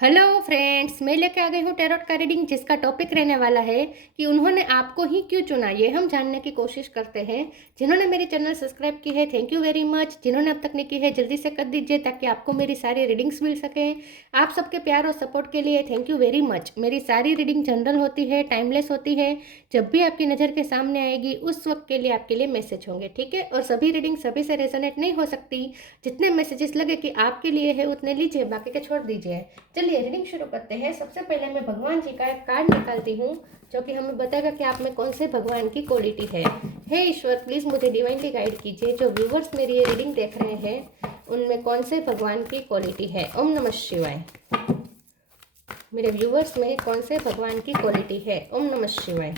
Hello friends, मैं लेके आ गई हूँ टैरोट का रीडिंग, जिसका टॉपिक रहने वाला है कि उन्होंने आपको ही क्यों चुना। ये हम जानने की कोशिश करते हैं। जिन्होंने मेरी चैनल सब्सक्राइब की है, थैंक यू वेरी मच। जिन्होंने अब तक नहीं की है, जल्दी से कर दीजिए ताकि आपको मेरी सारी रीडिंग्स मिल सके। आप सबके प्यार और सपोर्ट के लिए थैंक यू वेरी मच। मेरी सारी रीडिंग जनरल होती है, टाइमलेस होती है। जब भी आपकी नज़र के सामने आएगी उस वक्त के लिए आपके लिए मैसेज होंगे, ठीक है। और सभी रीडिंग सभी से रेजोनेट नहीं हो सकती। जितने मैसेजेस लगे कि आपके लिए है उतने लीजिए, बाकी के छोड़ दीजिए। चलिए रीडिंग शुरू करते हैं। सबसे पहले मैं भगवान जी का एक कार्ड निकालती हूँ, जो कि हमें बताएगा कि आप में कौन से भगवान की क्वालिटी है। हे ईश्वर, प्लीज़ मुझे डिवाइनली गाइड कीजिए। जो व्यूवर्स मेरी ये रीडिंग देख रहे हैं उनमें कौन से भगवान की क्वालिटी है। ओम नमः शिवाय। मेरे व्यूवर्स में कौन से भगवान की क्वालिटी है। ओम नमः शिवाय।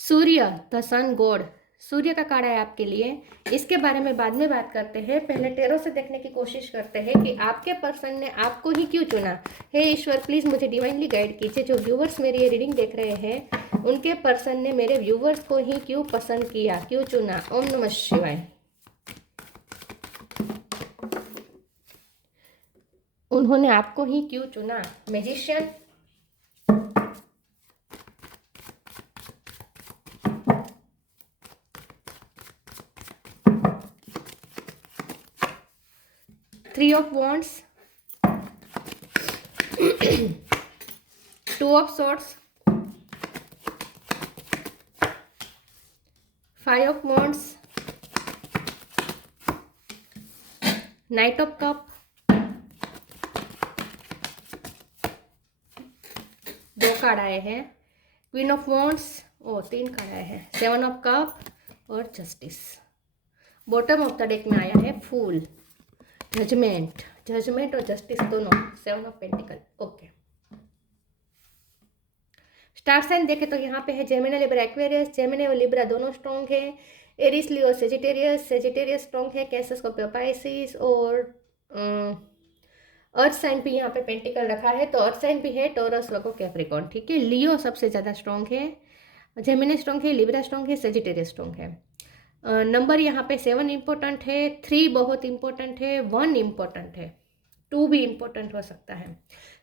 सूर्य, द सन गॉड। सूर्य का कार्ड है आपके लिए। इसके बारे में बाद में बात करते हैं। पहले टेरो से देखने की कोशिश करते हैं कि आपके पर्सन ने आपको ही क्यों चुना। हे ईश्वर, प्लीज़ मुझे डिवाइनली गाइड कीजिए। जो व्यूवर्स मेरी ये रीडिंग देख रहे हैं उनके पर्सन ने मेरे व्यूवर्स को ही क्यों पसंद किया, क्यों चुना। ओम नमः शिवाय। उन्होंने आपको ही क्यों चुना। Magician, three of wands, two of swords, five of wands, night of cup, दो कार्ड आए हैं। क्वीन ऑफ वॉन्ड्स, ओ तीन कार्ड आए हैं। सेवन ऑफ कप और justice. Bottom of the deck में आया है फूल, जजमेंट। जजमेंट और जस्टिस दोनों। Seven of pentacle. Okay, star sign देखे तो यहाँ पे है जेमिनी, लिब्रा, एक्वेरियस। जेमिनी और लिब्रा दोनों स्ट्रॉन्ग है। Aries, Leo, Sagittarius. Sagittarius strong है। Cancer, Scorpio, Pisces. और अर्थ साइन भी यहाँ पे पेंटिकल रखा है, तो अर्थ साइन भी है टॉरस, वर्गो, कैप्रिकॉर्न, ठीक है। लियो सबसे ज़्यादा स्ट्रॉन्ग है। जेमिनी स्ट्रॉन्ग है। लिब्रा स्ट्रॉन्ग है। सेजिटेरियस स्ट्रॉन्ग है। नंबर यहाँ पे 7 इंपॉर्टेंट है, 3 बहुत इंपॉर्टेंट है, 1 इंपॉर्टेंट है, 2 भी इंपॉर्टेंट हो सकता है।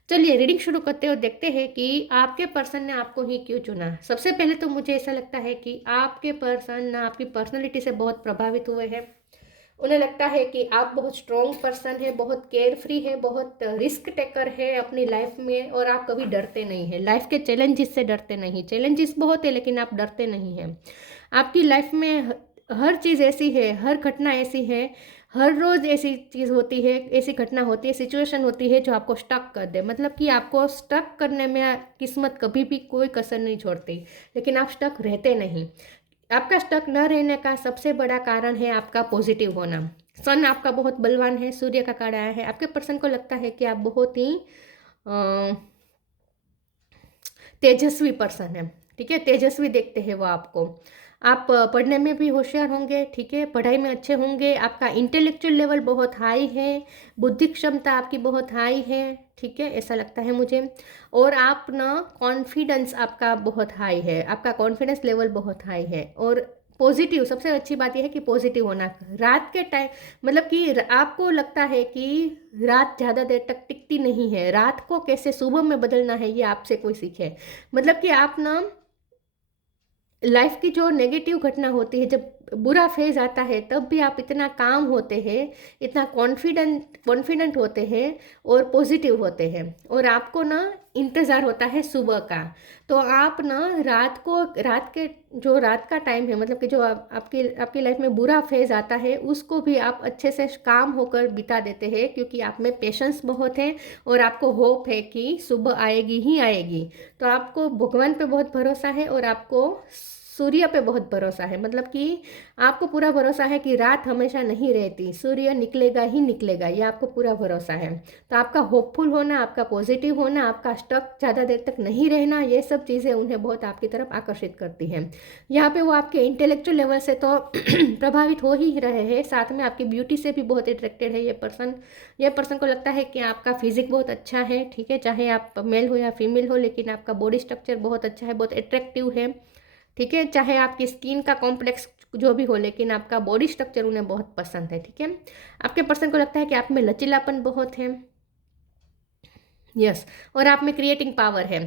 चलिए रीडिंग शुरू करते हो, देखते हैं कि आपके पर्सन ने आपको ही क्यों चुना। सबसे पहले तो मुझे ऐसा लगता है कि आपके पर्सन ना आपकी पर्सनैलिटी से बहुत प्रभावित हुए हैं। उन्हें लगता है कि आप बहुत स्ट्रॉन्ग पर्सन है, बहुत केयर फ्री है, बहुत रिस्क टेकर है अपनी लाइफ में, और आप कभी डरते नहीं हैं। लाइफ के चैलेंजेस से डरते नहीं। चैलेंजेस बहुत है लेकिन आप डरते नहीं हैं। आपकी लाइफ में हर चीज़ ऐसी है, हर घटना ऐसी है, हर रोज़ ऐसी चीज़ होती है, ऐसी घटना होती है, सिचुएशन होती है जो आपको स्टक कर दे। मतलब कि आपको स्टक करने में किस्मत कभी भी कोई कसर नहीं छोड़ती, लेकिन आप स्टक रहते नहीं। आपका स्टक न रहने का सबसे बड़ा कारण है आपका पॉजिटिव होना। सन आपका बहुत बलवान है। सूर्य का कार्ड आया है। आपके पर्सन को लगता है कि आप बहुत ही तेजस्वी पर्सन है, ठीक है। तेजस्वी देखते हैं वो आपको। आप पढ़ने में भी होशियार होंगे, ठीक है। पढ़ाई में अच्छे होंगे। आपका इंटेलेक्चुअल लेवल बहुत हाई है। बुद्धि क्षमता आपकी बहुत हाई है, ठीक है, ऐसा लगता है मुझे। और आप ना कॉन्फिडेंस आपका बहुत हाई है। आपका कॉन्फिडेंस लेवल बहुत हाई है। और पॉजिटिव, सबसे अच्छी बात यह है कि पॉजिटिव होना। रात के टाइम, मतलब कि आपको लगता है कि रात ज़्यादा देर तक टिकती नहीं है, रात को कैसे सुबह में बदलना है ये आपसे कोई सीखे। मतलब कि आप ना लाइफ की जो नेगेटिव घटना होती है, जब बुरा फेज आता है, तब भी आप इतना काम होते हैं, इतना कॉन्फिडेंट होते हैं और पॉजिटिव होते हैं। और आपको ना इंतज़ार होता है सुबह का। तो आप ना रात का टाइम है, मतलब कि जो आपकी आपकी लाइफ में बुरा फेज आता है उसको भी आप अच्छे से काम होकर बिता देते हैं, क्योंकि आप में पेशेंस बहुत है और आपको होप है कि सुबह आएगी ही आएगी। तो आपको भगवान पे बहुत भरोसा है और आपको सूर्य पे बहुत भरोसा है। मतलब कि आपको पूरा भरोसा है कि रात हमेशा नहीं रहती, सूर्य निकलेगा ही निकलेगा, ये आपको पूरा भरोसा है। तो आपका होपफुल होना, आपका पॉजिटिव होना, आपका स्टक ज़्यादा देर तक नहीं रहना, ये सब चीज़ें उन्हें बहुत आपकी तरफ आकर्षित करती हैं। यहाँ पे वो आपके इंटेलेक्चुअल लेवल से तो प्रभावित हो ही रहे हैं, साथ में आपकी ब्यूटी से भी बहुत अट्रैक्टेड है ये पर्सन। ये पर्सन को लगता है कि आपका फिजिक बहुत अच्छा है, ठीक है, चाहे आप मेल हो या फीमेल हो, लेकिन आपका बॉडी स्ट्रक्चर बहुत अच्छा है, बहुत अट्रैक्टिव है, ठीक है, चाहे आपकी स्किन का कॉम्प्लेक्स जो भी हो, लेकिन आपका बॉडी स्ट्रक्चर उन्हें बहुत पसंद है। ठीक है, आपके पर्सन को लगता है कि आप में लचीलापन बहुत है। यस, और आप में क्रिएटिंग पावर है,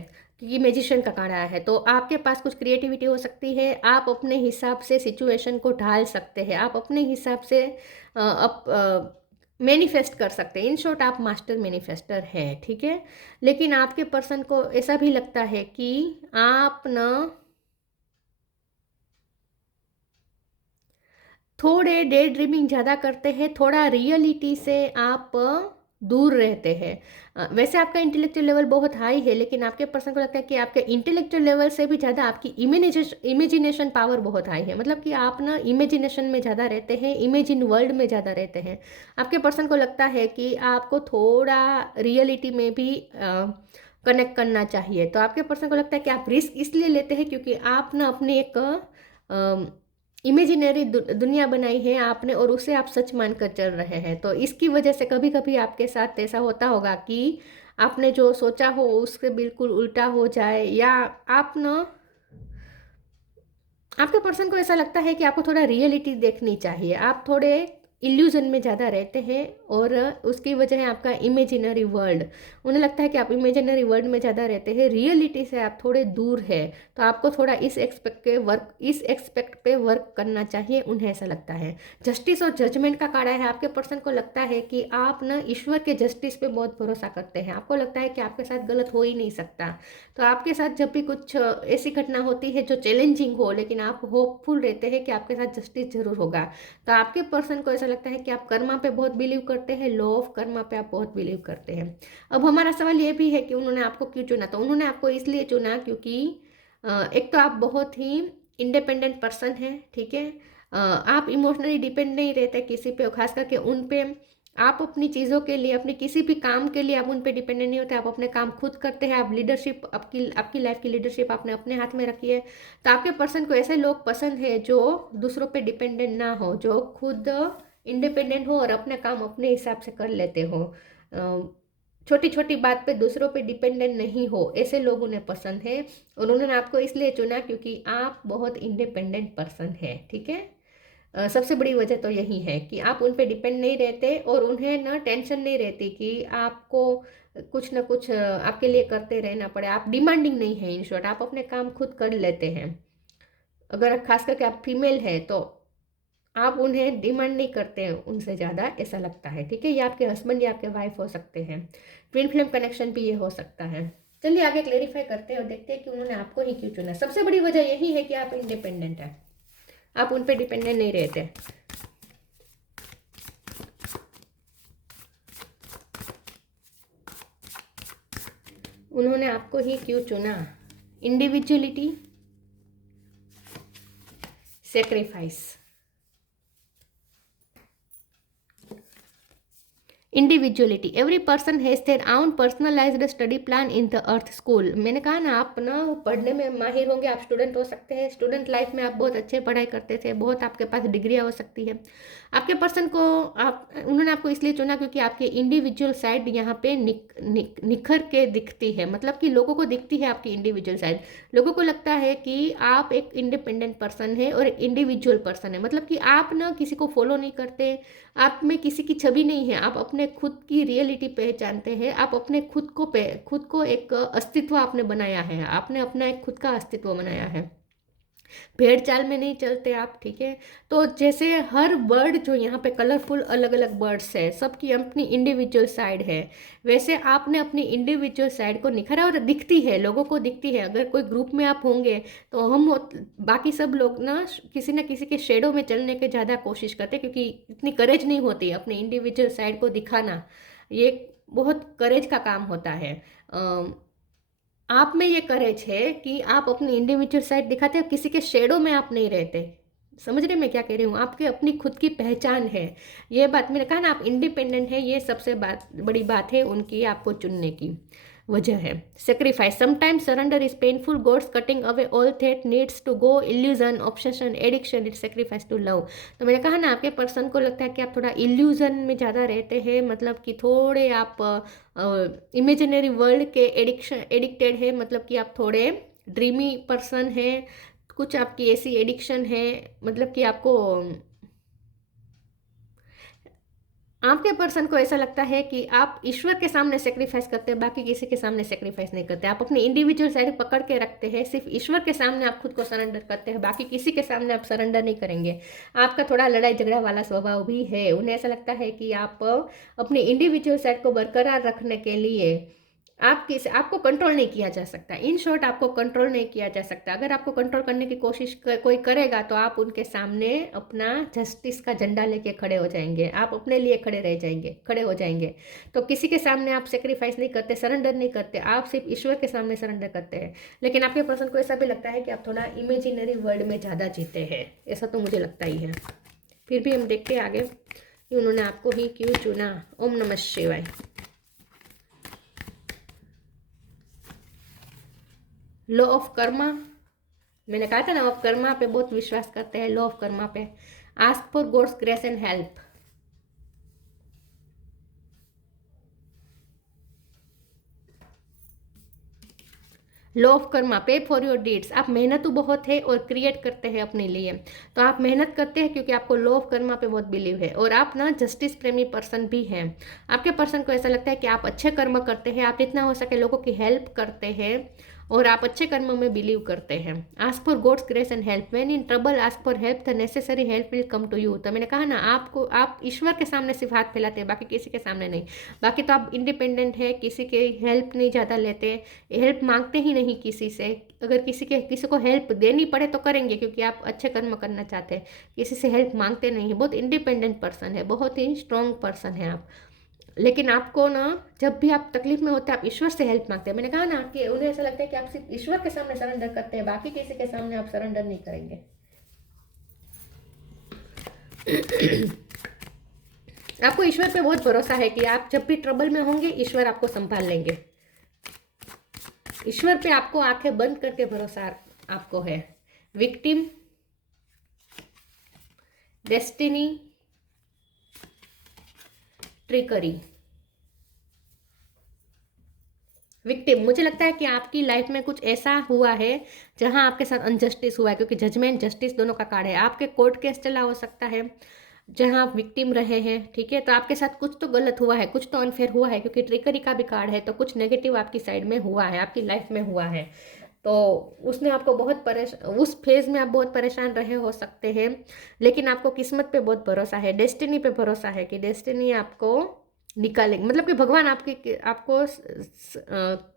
क्योंकि मैजिशियन का कार्ड आया है, तो आपके पास कुछ क्रिएटिविटी हो सकती है। आप अपने हिसाब से सिचुएशन को ढाल सकते हैं, आप अपने हिसाब से मैनिफेस्ट कर सकते हैं। इन शॉर्ट आप मास्टर मैनिफेस्टर है। ठीक है, लेकिन आपके पर्सन को ऐसा भी लगता है कि आप ना थोड़े डे ड्रीमिंग ज़्यादा करते हैं, थोड़ा रियलिटी से आप दूर रहते हैं। वैसे आपका इंटेलेक्चुअल लेवल बहुत हाई है, लेकिन आपके पर्सन को लगता है कि आपके इंटेलेक्चुअल लेवल से भी ज़्यादा आपकी इमेजिनेशन पावर बहुत हाई है। मतलब कि आप ना इमेजिनेशन में ज़्यादा रहते हैं, इमेजिन वर्ल्ड में ज़्यादा रहते हैं। आपके पर्सन को लगता है कि आपको थोड़ा रियलिटी में भी कनेक्ट करना चाहिए। तो आपके पर्सन को लगता है कि आप रिस्क इसलिए लेते हैं क्योंकि आप ना अपने एक इमेजिनरी दुनिया बनाई है आपने, और उसे आप सच मानकर चल रहे हैं। तो इसकी वजह से कभी कभी आपके साथ ऐसा होता होगा कि आपने जो सोचा हो उसके बिल्कुल उल्टा हो जाए, या आप ना आपके पर्सन को ऐसा लगता है कि आपको थोड़ा रियलिटी देखनी चाहिए। आप थोड़े इल्यूजन में ज़्यादा रहते हैं, और उसकी वजह है आपका इमेजिनरी वर्ल्ड। उन्हें लगता है कि आप इमेजिनरी वर्ल्ड में ज़्यादा रहते हैं, रियलिटी से आप थोड़े दूर है। तो आपको थोड़ा इस एक्सपेक्ट पे वर्क करना चाहिए, उन्हें ऐसा लगता है। जस्टिस और जजमेंट का कार्ड है। आपके पर्सन को लगता है कि आप ना ईश्वर के जस्टिस पे बहुत भरोसा करते हैं। आपको लगता है कि आपके साथ गलत हो ही नहीं सकता। तो आपके साथ जब भी कुछ ऐसी घटना होती है जो चैलेंजिंग हो, लेकिन आप होपफुल रहते हैं कि आपके साथ जस्टिस जरूर होगा। तो आपके पर्सन को ऐसा लगता है कि आप कर्मा पे बहुत बिलीव करते हैं, लॉ ऑफ कर्मा पे आप बहुत बिलीव करते हैं। अब हमारा सवाल ये भी है कि उन्होंने आपको क्यों चुना। तो उन्होंने आपको इसलिए चुना क्योंकि एक तो आप बहुत ही इंडिपेंडेंट पर्सन हैं। ठीक है, आप इमोशनली डिपेंड नहीं रहते किसी पे, खास करके उन पे। आप अपनी चीज़ों के लिए, अपने किसी भी काम के लिए आप उन पे डिपेंडेंट नहीं होते। आप अपने काम खुद करते हैं। आप लीडरशिप, आपकी लाइफ की लीडरशिप आपने अपने हाथ में रखी है। तो आपके पर्सन को ऐसे लोग पसंद है जो दूसरों पे डिपेंडेंट ना हो, जो खुद इंडिपेंडेंट हो और अपना काम अपने हिसाब से कर लेते हो, छोटी छोटी बात पे दूसरों पे डिपेंडेंट नहीं हो। ऐसे लोग उन्हें पसंद है, और उन्होंने आपको इसलिए चुना क्योंकि आप बहुत इंडिपेंडेंट पर्सन है। ठीक है, सबसे बड़ी वजह तो यही है कि आप उन पे डिपेंड नहीं रहते, और उन्हें ना टेंशन नहीं रहती कि आपको कुछ ना कुछ आपके लिए करते रहना पड़े। आप डिमांडिंग नहीं है। इन शॉर्ट आप अपने काम खुद कर लेते हैं। अगर खास करके आप फीमेल है तो आप उन्हें डिमांड नहीं करते हैं उनसे ज़्यादा, ऐसा लगता है। ठीक है, ये आपके हस्बैंड या आपके वाइफ हो सकते हैं। ट्विन फ्लेम कनेक्शन भी ये हो सकता है। चलिए आगे क्लेरिफाई करते हैं और देखते हैं कि उन्होंने आपको ही क्यों चुना। सबसे बड़ी वजह यही है कि आप इंडिपेंडेंट हैं, आप उन पे डिपेंडेंट नहीं रहते। उन्होंने आपको ही क्यों चुना। Individuality, sacrifice. Individuality, every person has their own personalized study plan in the earth school. मैंने कहा ना, आप ना पढ़ने में माहिर होंगे, आप स्टूडेंट हो सकते हैं। स्टूडेंट लाइफ में आप बहुत अच्छे पढ़ाई करते थे, बहुत आपके पास डिग्रियाँ हो सकती है। आपके पर्सन को उन्होंने आपको इसलिए चुना क्योंकि आपकी इंडिविजुअल साइड यहाँ पे निखर के दिखती है। मतलब कि लोगों को दिखती है आपकी इंडिविजुअल साइड। लोगों को लगता है कि आप एक इंडिपेंडेंट पर्सन है और एक इंडिविजुअल पर्सन है। मतलब कि आप ना किसी को फॉलो नहीं करते, आप में किसी की छवि नहीं है। आप अपने खुद की रियलिटी पहचानते हैं। आप अपने खुद को एक अस्तित्व आपने बनाया है। आपने अपना एक खुद का अस्तित्व बनाया है। भेड़ चाल में नहीं चलते आप। ठीक है, तो जैसे हर बर्ड जो यहाँ पे कलरफुल अलग अलग बर्ड्स है, सबकी अपनी इंडिविजुअल साइड है, वैसे आपने अपनी इंडिविजुअल साइड को निखारा और दिखती है, लोगों को दिखती है। अगर कोई ग्रुप में आप होंगे तो बाकी सब लोग ना किसी के शेडो में चलने के ज़्यादा कोशिश करते हैं, क्योंकि इतनी करेज नहीं होती अपनी इंडिविजुअल साइड को दिखाना। ये बहुत करेज का काम होता है। आप में ये करेज है कि आप अपनी इंडिविजुअल साइड दिखाते हो, किसी के शेडो में आप नहीं रहते। समझ रहे मैं क्या कह रही हूँ। आपके अपनी खुद की पहचान है। ये बात मैंने कहा ना, आप इंडिपेंडेंट है, ये सबसे बड़ी बात है उनकी आपको चुनने की वजह है। Sacrifice, sometimes surrender is painful, God's cutting away all that needs to go, illusion, obsession, addiction, it sacrifice to love. तो मैंने कहा ना, आपके पर्सन को लगता है कि आप थोड़ा इल्यूजन में ज़्यादा रहते हैं। मतलब कि थोड़े आप इमेजिनरी वर्ल्ड के एडिक्टेड है। मतलब कि आप थोड़े ड्रीमी पर्सन हैं, कुछ आपकी ऐसी एडिक्शन है, मतलब कि आपके पर्सन को ऐसा लगता है कि आप ईश्वर के सामने सेक्रीफाइस करते हैं, बाकी किसी के सामने सेक्रीफाइस नहीं करते। आप अपनी इंडिविजुअल साइड पकड़ के रखते हैं, सिर्फ ईश्वर के सामने आप खुद को सरेंडर करते हैं, बाकी किसी के सामने आप सरेंडर नहीं करेंगे। आपका थोड़ा लड़ाई झगड़ा वाला स्वभाव भी है। उन्हें ऐसा लगता है कि आप अपनी इंडिविजुअल साइड को बरकरार रखने के लिए आपको कंट्रोल नहीं किया जा सकता। इन शॉर्ट, आपको कंट्रोल नहीं किया जा सकता। अगर आपको कंट्रोल करने की कोशिश कोई करेगा तो आप उनके सामने अपना जस्टिस का झंडा लेके खड़े हो जाएंगे, आप अपने लिए खड़े हो जाएंगे। तो किसी के सामने आप सेक्रीफाइस नहीं करते, सरेंडर नहीं करते, आप सिर्फ ईश्वर के सामने सरेंडर करते हैं। लेकिन आपके पर्सन को ऐसा भी लगता है कि आप थोड़ा इमेजिनरी वर्ल्ड में ज़्यादा जीते हैं, ऐसा तो मुझे लगता ही है। फिर भी हम देखते हैं आगे कि उन्होंने आपको ही क्यों चुना। ओम नमः शिवाय। लॉ ऑफ कर्मा, मैंने कहा था ना, आप कर्मा पे बहुत विश्वास करते हैं, लॉ ऑफ कर्मा पे। Ask for God's grace and help. Law of karma, pay for your deeds. आप मेहनतू बहुत है और क्रिएट करते हैं अपने लिए। तो आप मेहनत करते हैं क्योंकि आपको लॉ ऑफ कर्मा पे बहुत बिलीव है, और आप ना जस्टिस प्रेमी पर्सन भी हैं। आपके पर्सन को ऐसा लगता है कि आप अच्छे कर्म करते हैं, आप जितना हो सके लोगों की हेल्प करते हैं, और आप अच्छे कर्मों में बिलीव करते हैं। Ask for God's grace and help. When in trouble ask for help, the necessary help will come to you. तो मैंने कहा ना, आप ईश्वर के सामने सिर्फ हाथ फैलाते हैं, बाकी किसी के सामने नहीं। बाकी तो आप इंडिपेंडेंट है, किसी के हेल्प नहीं ज़्यादा लेते, हेल्प मांगते ही नहीं किसी से। अगर किसी को हेल्प देनी पड़े तो करेंगे, क्योंकि आप अच्छे कर्म करना चाहते हैं, किसी से हेल्प मांगते नहीं है। बहुत इंडिपेंडेंट पर्सन है, बहुत ही स्ट्रॉन्ग पर्सन है आप। लेकिन आपको ना, जब भी आप तकलीफ में होते हैं, आप ईश्वर से हेल्प मांगते हैं। मैंने कहा ना कि उन्हें ऐसा लगता है कि आप सिर्फ ईश्वर के सामने सरेंडर करते हैं, बाकी किसी के सामने आप सरेंडर नहीं करेंगे। आपको ईश्वर पे बहुत भरोसा है कि आप जब भी ट्रबल में होंगे, ईश्वर आपको संभाल लेंगे। ईश्वर पे आपको आंखें बंद करके भरोसा आपको है। Victim, destiny, trickery. विक्टिम, मुझे लगता है कि आपकी लाइफ में कुछ ऐसा हुआ है जहां आपके साथ अनजस्टिस हुआ है, क्योंकि जजमेंट जस्टिस दोनों का कार्ड है। आपके कोर्ट केस चला हो सकता है जहां आप विक्टिम रहे हैं, ठीक है। तो आपके साथ कुछ तो गलत हुआ है, कुछ तो अनफेयर हुआ है, क्योंकि ट्रिकरी का भी कार्ड है। तो कुछ नेगेटिव आपकी साइड में हुआ है, आपकी लाइफ में हुआ है। तो उसने आपको बहुत उस फेज में आप बहुत परेशान रहे हो सकते हैं। लेकिन आपको किस्मत पे बहुत भरोसा है, डेस्टिनी पे भरोसा है कि डेस्टिनी आपको निकालेंगे, मतलब कि भगवान आपको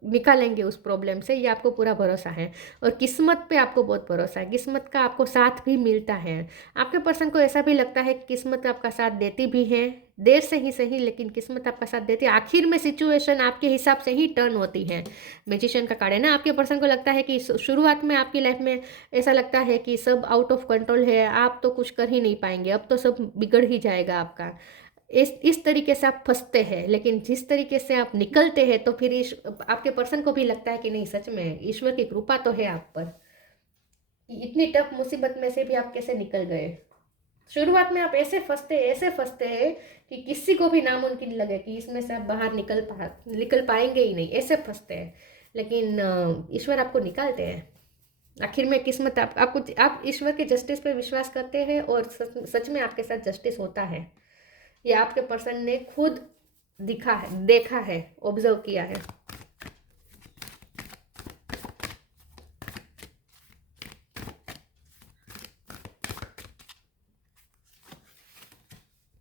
निकालेंगे उस प्रॉब्लम से, ये आपको पूरा भरोसा है। और किस्मत पे आपको बहुत भरोसा है, किस्मत का आपको साथ भी मिलता है। आपके पर्सन को ऐसा भी लगता है कि किस्मत आपका साथ देती भी है, देर से ही सही, लेकिन किस्मत आपका साथ देती है। आखिर में सिचुएशन आपके हिसाब से ही टर्न होती है। मैजिशियन का कार्ड है ना। आपके पर्सन को लगता है कि शुरुआत में आपकी लाइफ में ऐसा लगता है कि सब आउट ऑफ कंट्रोल है, आप तो कुछ कर ही नहीं पाएंगे, अब तो सब बिगड़ ही जाएगा आपका। इस तरीके से आप फंसते हैं। लेकिन जिस तरीके से आप निकलते हैं, तो फिर आपके पर्सन को भी लगता है कि नहीं, सच में ईश्वर की कृपा तो है आप पर, इतनी टफ मुसीबत में से भी आप कैसे निकल गए। शुरुआत में आप ऐसे फंसते हैं कि किसी को भी नामुमकिन लगे कि इसमें से आप बाहर निकल पाएंगे ही नहीं, ऐसे फंसते हैं। लेकिन ईश्वर आपको निकालते हैं। आखिर में किस्मत आप ईश्वर के जस्टिस पर विश्वास करते हैं, और सच में आपके साथ जस्टिस होता है। ये आपके पर्सन ने खुद देखा है, ऑब्जर्व किया है।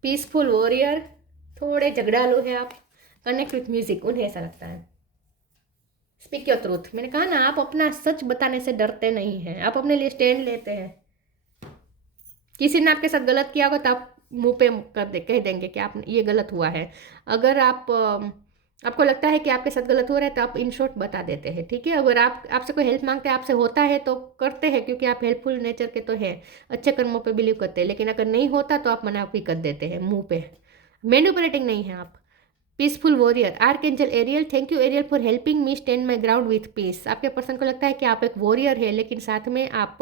पीसफुल वॉरियर, थोड़े झगड़ालू है आप। कनेक्ट विथ म्यूजिक, उन्हें ऐसा लगता है। स्पीक योर ट्रूथ, मैंने कहा ना, आप अपना सच बताने से डरते नहीं हैं, आप अपने लिए स्टैंड लेते हैं। किसी ने आपके साथ गलत किया होगा तो आप मुंह पे कह देंगे कि आप ये गलत हुआ है। अगर आपको लगता है कि आपके साथ गलत हो रहा है तो आप इन शॉर्ट बता देते हैं, ठीक है। अगर आपसे कोई हेल्प मांगते हैं, आपसे होता है तो करते हैं, क्योंकि आप हेल्पफुल नेचर के तो है, अच्छे कर्मों पे बिलीव करते हैं। लेकिन अगर नहीं होता तो आप मना भी कर देते हैं मुंह पे। मैनिपुलेटिंग नहीं है आप। Peaceful warrior, archangel Ariel, thank you Ariel for helping me stand my ground with peace. आपके पर्सन को लगता है कि आप एक वॉरियर है, लेकिन साथ में आप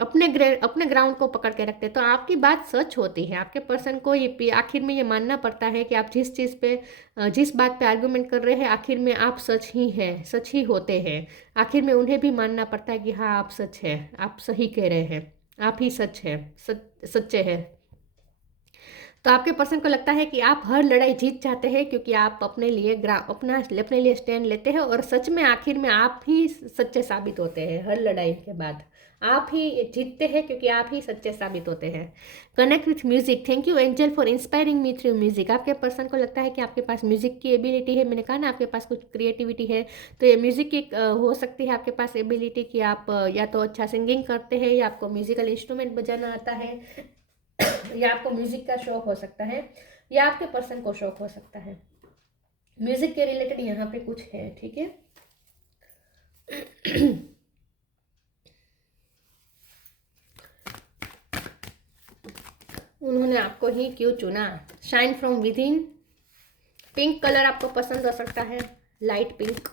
अपने ग्राउंड को पकड़ के रखते हैं। तो आपकी बात सच होती है, आपके पर्सन को ये आखिर में ये मानना पड़ता है कि आप जिस चीज़ पे जिस बात पे आर्गुमेंट कर रहे हैं आखिर में आप सच ही हैं, सच ही होते हैं। आखिर में उन्हें भी मानना पड़ता है कि हाँ आप सच है, आप सही कह रहे हैं, आप ही सच है, सच्चे हैं। तो आपके पर्सन को लगता है कि आप हर लड़ाई जीत जाते हैं क्योंकि आप अपने लिए स्टैंड लेते हैं, और सच में आखिर में आप ही सच्चे साबित होते हैं। हर लड़ाई के बाद आप ही जीतते हैं क्योंकि आप ही सच्चे साबित होते हैं। Connect with music. Thank you angel for inspiring me through music. आपके पर्सन को लगता है कि आपके पास म्यूजिक की एबिलिटी है। मैंने कहा ना आपके पास कुछ क्रिएटिविटी है, तो ये म्यूजिक की हो सकती है आपके पास एबिलिटी कि आप या तो अच्छा सिंगिंग करते हैं, या आपको म्यूजिकल इंस्ट्रूमेंट बजाना आता है, या आपको म्यूजिक का शौक हो सकता है, या आपके पर्सन को शौक हो सकता है। म्यूजिक के रिलेटेड यहाँ पे कुछ है, ठीक है। उन्होंने आपको ही क्यों चुना? Shine from with in. Pink colour आपको पसंद हो सकता है, light pink.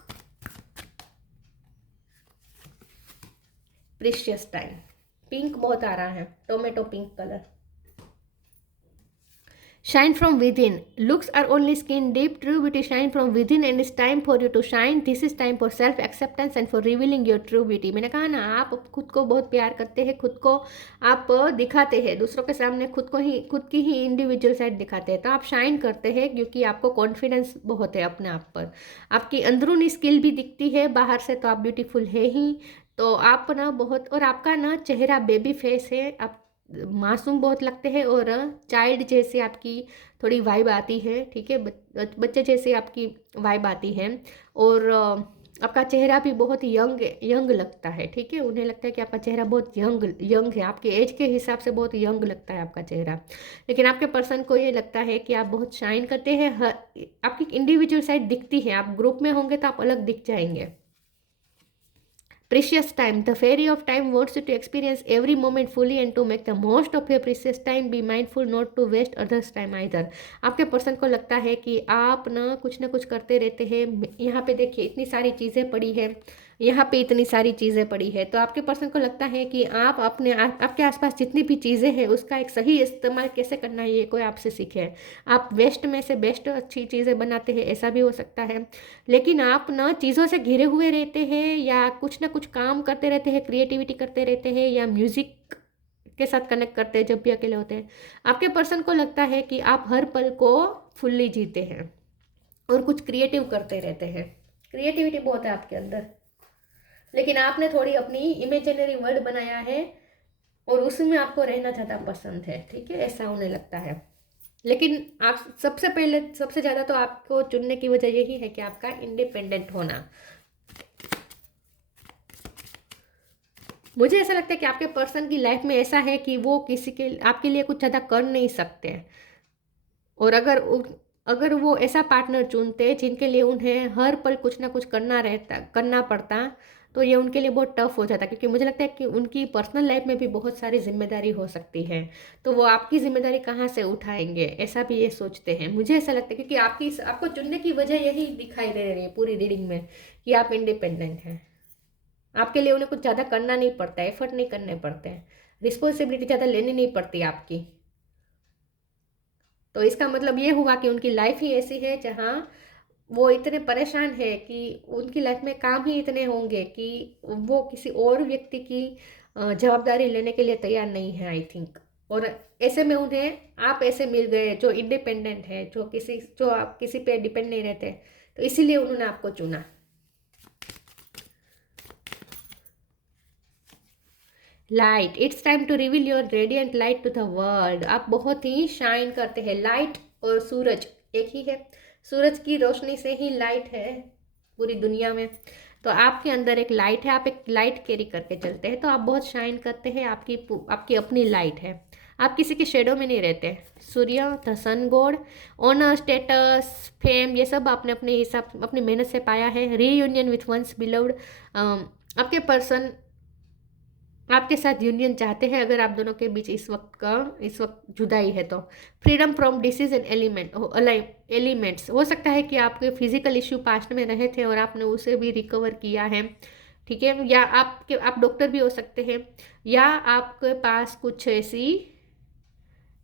Precious time, pink बहुत आ रहा है, tomato pink colour. Shine from within. Looks are only skin deep. True beauty shine from within and it's time for you to shine. This is time for self acceptance and for revealing your true beauty. मैंने कहा ना आप खुद को बहुत प्यार करते हैं, खुद को आप दिखाते हैं दूसरों के सामने, खुद की ही इंडिविजुअल साइड दिखाते हैं। तो आप शाइन करते हैं क्योंकि आपको कॉन्फिडेंस बहुत है अपने आप पर। आपकी अंदरूनी स्किल भी दिखती है, बाहर से तो आप ब्यूटीफुल है ही। तो आप ना बहुत, और आपका ना चेहरा बेबी फेस है, आप मासूम बहुत लगते हैं, और चाइल्ड जैसे आपकी थोड़ी वाइब आती है, ठीक है, बच्चे जैसे आपकी वाइब आती है। और आपका चेहरा भी बहुत यंग यंग लगता है, ठीक है। उन्हें लगता है कि आपका चेहरा बहुत यंग यंग है, आपके एज के हिसाब से बहुत यंग लगता है आपका चेहरा। लेकिन आपके पर्सन को ये लगता है कि आप बहुत शाइन करते हैं, आपकी इंडिविजुअल साइड दिखती है। आप ग्रुप में होंगे तो आप अलग दिख जाएंगे। Precious time. The fairy of time wants you to experience every moment fully and to make the most of your precious time. Be mindful not to waste others' time either. आपके person को लगता है कि आप ना कुछ करते रहते हैं। यहाँ पे देखिए इतनी सारी चीज़ें पड़ी है, यहाँ पे इतनी सारी चीज़ें पड़ी है। तो आपके पर्सन को लगता है कि आप आपके आसपास जितनी भी चीज़ें हैं उसका एक सही इस्तेमाल कैसे करना है ये कोई आपसे सीखे। आप वेस्ट में से बेस्ट अच्छी चीज़ें बनाते हैं, ऐसा भी हो सकता है। लेकिन आप ना चीज़ों से घिरे हुए रहते हैं, या कुछ ना कुछ काम करते रहते हैं, क्रिएटिविटी करते रहते हैं, या म्यूज़िक के साथ कनेक्ट करते हैं जब भी अकेले होते हैं। आपके पर्सन को लगता है कि आप हर पल को फुल्ली जीते हैं और कुछ क्रिएटिव करते रहते हैं। क्रिएटिविटी बहुत है आपके अंदर, लेकिन आपने थोड़ी अपनी इमेजिनरी वर्ल्ड बनाया है और उसमें आपको रहना ज़्यादा पसंद है, ठीक है, ऐसा उन्हें लगता है। लेकिन आप सबसे पहले सबसे ज़्यादा तो आपको चुनने की वजह यही है कि आपका इंडिपेंडेंट होना। मुझे ऐसा लगता है कि आपके पर्सन की लाइफ में ऐसा है कि वो आपके लिए कुछ ज़्यादा कर नहीं सकते, और अगर वो ऐसा पार्टनर चुनते जिनके लिए उन्हें हर पल कुछ ना कुछ करना पड़ता, तो ये उनके लिए बहुत टफ हो जाता, क्योंकि मुझे लगता है कि उनकी पर्सनल लाइफ में भी बहुत सारी जिम्मेदारी हो सकती है। तो वो आपकी जिम्मेदारी कहाँ से उठाएंगे, ऐसा भी ये सोचते हैं। मुझे ऐसा लगता है क्योंकि आपको चुनने की वजह यही दिखाई दे रही है पूरी रीडिंग में कि आप इंडिपेंडेंट हैं। आपके लिए उन्हें कुछ ज़्यादा करना नहीं पड़ता, एफर्ट नहीं करने पड़ते हैं, रिस्पॉन्सिबिलिटी ज़्यादा लेनी नहीं पड़ती आपकी। तो इसका मतलब ये हुआ कि उनकी लाइफ ही ऐसी है जहाँ वो इतने परेशान है कि उनकी लाइफ में काम ही इतने होंगे कि वो किसी और व्यक्ति की जवाबदारी लेने के लिए तैयार नहीं है, आई थिंक। और ऐसे में उन्हें आप ऐसे मिल गए जो इंडिपेंडेंट है, जो आप किसी पे डिपेंड नहीं रहते, तो इसीलिए उन्होंने आपको चुना। Light, it's time to reveal your radiant light to the world. आप बहुत ही शाइन करते हैं। लाइट और सूरज एक ही है, सूरज की रोशनी से ही लाइट है पूरी दुनिया में। तो आपके अंदर एक लाइट है, आप एक लाइट कैरी करके चलते हैं, तो आप बहुत शाइन करते हैं। आपकी अपनी लाइट है, आप किसी के शेडो में नहीं रहते। Surya, the sun god, honour, status, fame, ये सब आपने अपने हिसाब अपनी मेहनत से पाया है। रीयूनियन विथ वंस बिलव्ड, आपके पर्सन आपके साथ यूनियन चाहते हैं अगर आप दोनों के बीच इस वक्त जुदाई है तो। Freedom from disease and elements, हो सकता है कि आपके फिजिकल इश्यू पास्ट में रहे थे और आपने उसे भी रिकवर किया है, ठीक है, या आप डॉक्टर भी हो सकते हैं, या आपके पास कुछ ऐसी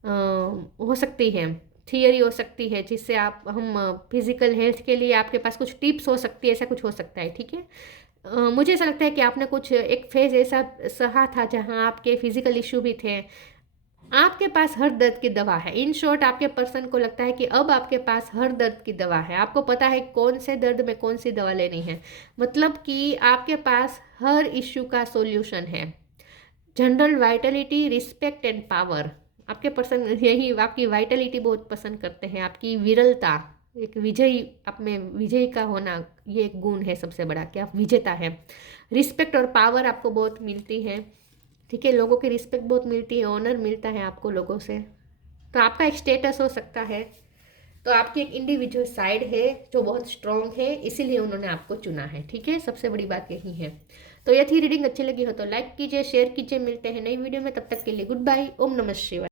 हो सकती है थियरी हो सकती है जिससे आप हम फिजिकल हेल्थ के लिए आपके पास कुछ टिप्स हो सकती है, ऐसा कुछ हो सकता है। ठीक है, मुझे ऐसा लगता है कि आपने कुछ एक फेज ऐसा सहा था जहां आपके फिजिकल इश्यू भी थे, आपके पास हर दर्द की दवा है। इन शॉर्ट आपके पर्सन को लगता है कि अब आपके पास हर दर्द की दवा है, आपको पता है कौन से दर्द में कौन सी दवा लेनी है, मतलब कि आपके पास हर इश्यू का सॉल्यूशन है। General Vitality, respect and power, आपके पर्सन यही आपकी वाइटलिटी बहुत पसंद करते हैं, आपकी विरलता, एक विजयी, आप में विजयी का होना, ये एक गुण है सबसे बड़ा कि आप विजेता है। रिस्पेक्ट और पावर आपको बहुत मिलती है। ठीक है, लोगों की रिस्पेक्ट बहुत मिलती है, ऑनर मिलता है आपको लोगों से, तो आपका एक स्टेटस हो सकता है। तो आपकी एक इंडिविजुअल साइड है जो बहुत स्ट्रांग है, इसीलिए उन्होंने आपको चुना है। ठीक है, सबसे बड़ी बात यही है। तो ये थी रीडिंग, अच्छी लगी हो तो लाइक कीजिए, शेयर कीजिए, मिलते हैं नई वीडियो में, तब तक के लिए गुड बाय, ओम नमः शिवाय।